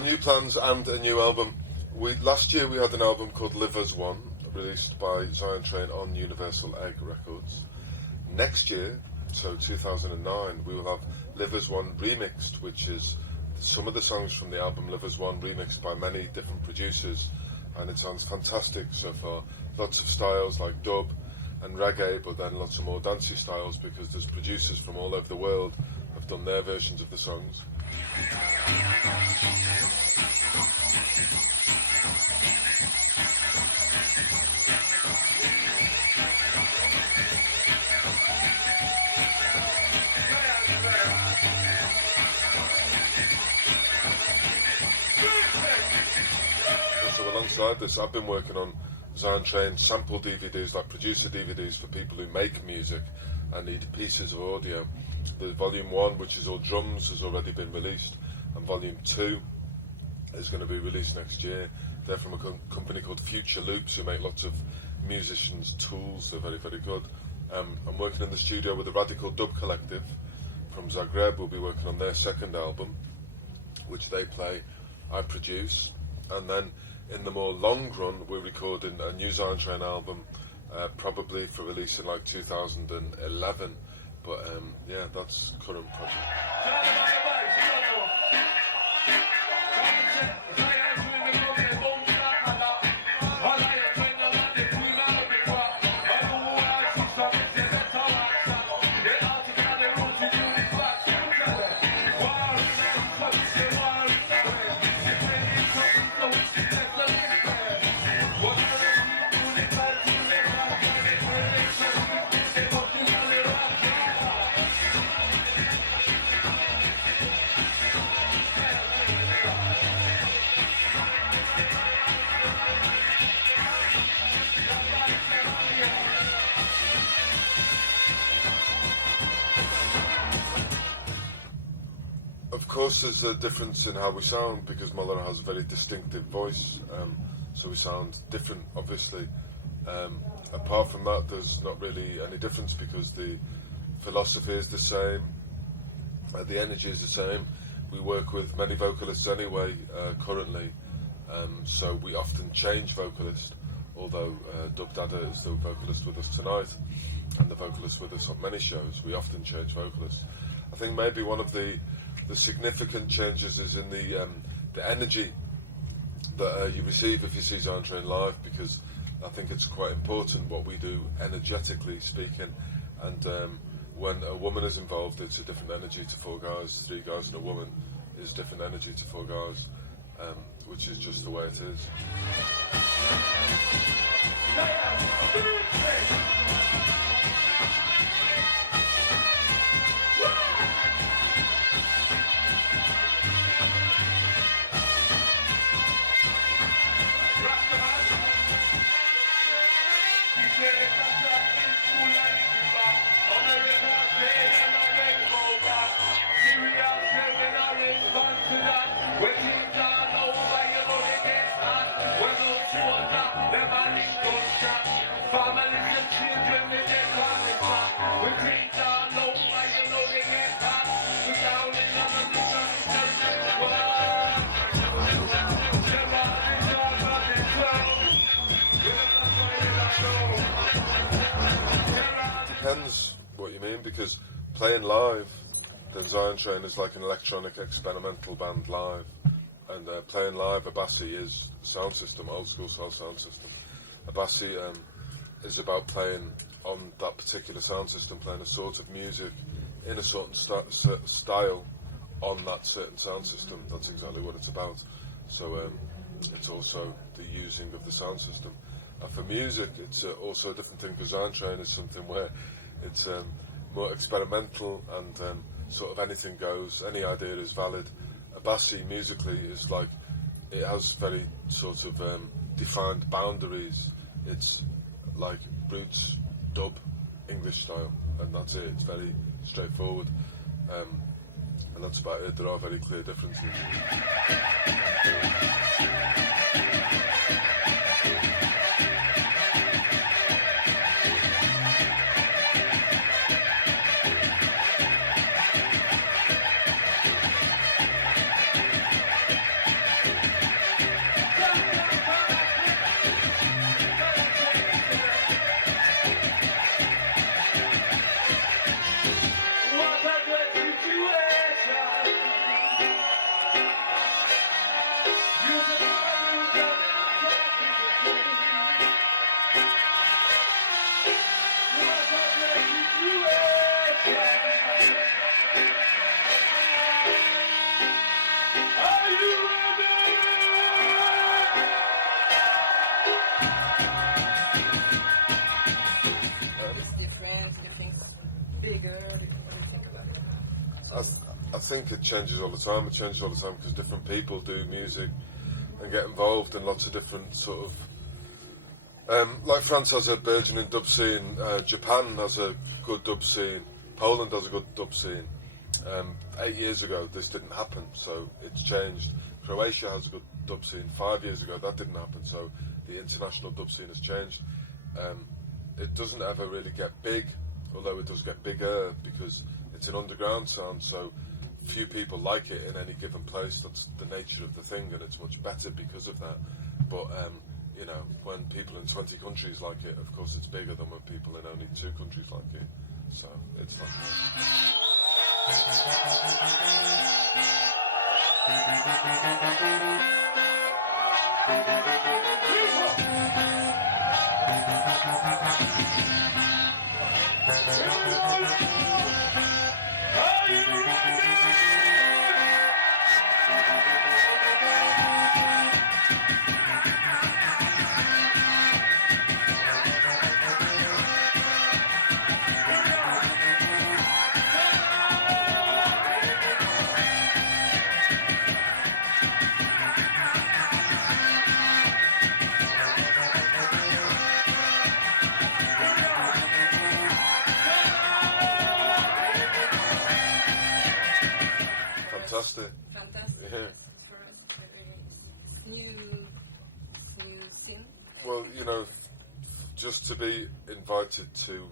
new plans and a new album. Last year we had an album called Live As One, released by Zion Train on Universal Egg Records. Next year, so 2009, we will have Live As One remixed, which is some of the songs from the album Live As One remixed by many different producers, and it sounds fantastic so far. Lots of styles like dub and reggae, but then lots of more dancey styles because there's producers from all over the world have done their versions of the songs. So alongside this, I've been working on Zion Train sample DVDs, like producer DVDs for people who make music and need pieces of audio. The volume 1, which is all drums, has already been released, and volume 2 is going to be released next year. They're from a company called Future Loops, who make lots of musicians' tools. They're very, very good. I'm working in the studio with the Radical Dub Collective from Zagreb. We'll be working on their second album, which they play, I produce, and then in the more long run, we're recording a new Zion Train album, probably for release in like 2011. But yeah, that's current project. Of course, there's a difference in how we sound because Muller has a very distinctive voice, so we sound different, obviously. Apart from that, there's not really any difference because the philosophy is the same, the energy is the same. We work with many vocalists anyway, currently, so we often change vocalist, although Dub Dada is the vocalist with us tonight, and the vocalist with us on many shows. We often change vocalists. I think maybe one of the significant changes is in the energy that you receive if you see Zion Train live, because I think it's quite important what we do energetically speaking, and when a woman is involved, it's a different energy to 4 guys. 3 guys and a woman is different energy to 4 guys, which is just the way it is. Depends what you mean, because playing live, then Zion Train is like an electronic experimental band live, and playing live, a bassy is a sound system, old school style sound system. A bassy is about playing on that particular sound system, playing a sort of music in a certain style on that certain sound system. That's exactly what it's about. So it's also the using of the sound system. And for music, it's also a different thing, because Zion Train is something where it's more experimental and sort of anything goes, any idea is valid. A bassy musically is like, it has very sort of defined boundaries. It's like roots, dub, English style, and that's it. It's very straightforward, and that's about it. There are very clear differences. think it changes all the time. It changes all the time because different people do music and get involved in lots of different sort of. Like France has a burgeoning dub scene. Japan has a good dub scene. Poland has a good dub scene. 8 years ago, this didn't happen, so it's changed. Croatia has a good dub scene. 5 years ago, that didn't happen, so the international dub scene has changed. It doesn't ever really get big, although it does get bigger because it's an underground sound, so few people like it in any given place. That's the nature of the thing, and it's much better because of that. But you know, when people in 20 countries like it, of course it's bigger than when people in only 2 countries like it. So it's like fantastic. Fantastic. Yeah. Can you sing? Well, you know, just to be invited to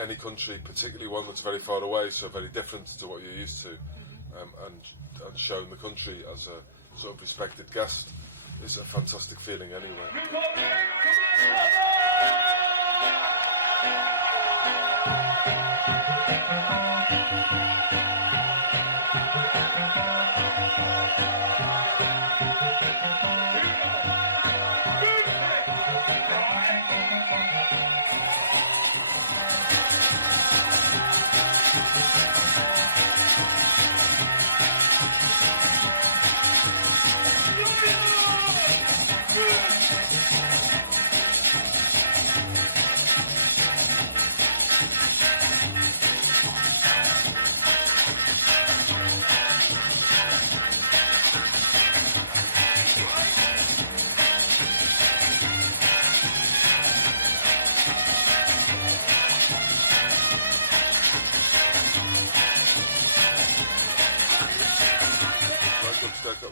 any country, particularly one that's very far away, so very different to what you're used to, and shown the country as a sort of respected guest is a fantastic feeling anyway.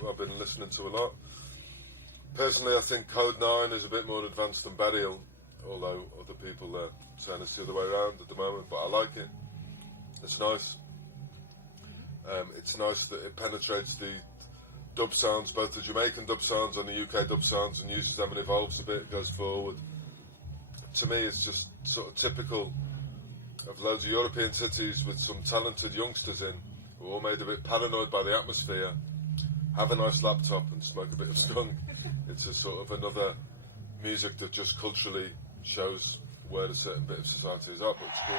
I've been listening to a lot. Personally, I think Code 9 is a bit more advanced than Burial, although other people are saying it's the other way around at the moment, but I like it. It's nice. It's nice that it penetrates the dub sounds, both the Jamaican dub sounds and the UK dub sounds, and uses them and evolves a bit, goes forward. To me, it's just sort of typical of loads of European cities with some talented youngsters in, who are all made a bit paranoid by the atmosphere, have a nice laptop and smoke a bit of skunk. It's a sort of another music that just culturally shows where a certain bit of society is at, but it's cool.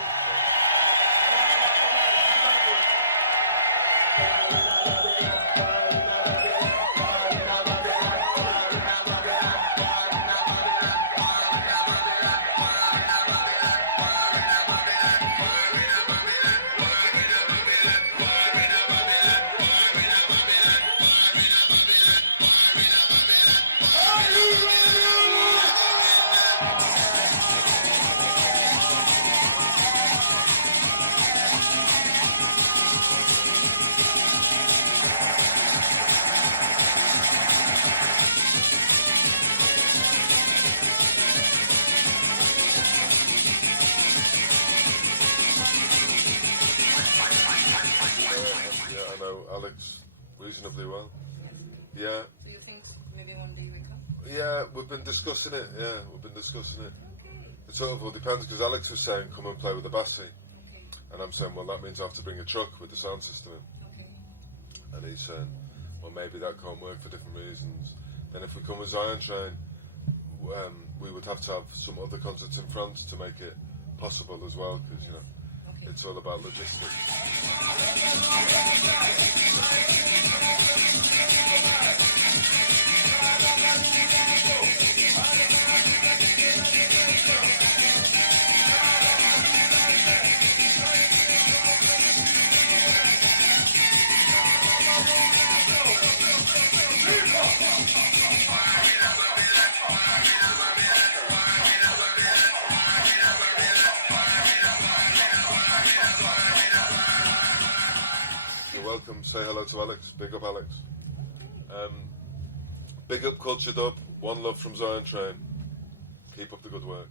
Reasonably well. Yeah. Do you think maybe one day we come? Yeah, we've been discussing it. Yeah, we've been discussing it. It sort of all depends, because Alex was saying come and play with the bassy, and I'm saying, well, that means I have to bring a truck with the sound system in. And he's saying, well, maybe that can't work for different reasons. Then if we come with Zion Train, we would have to have some other concerts in France to make it possible as well, because you know. It's all about logistics. welcome. Say hello to Alex. Big up, Alex. Big up Culture Dub. One love from Zion Train. Keep up the good work.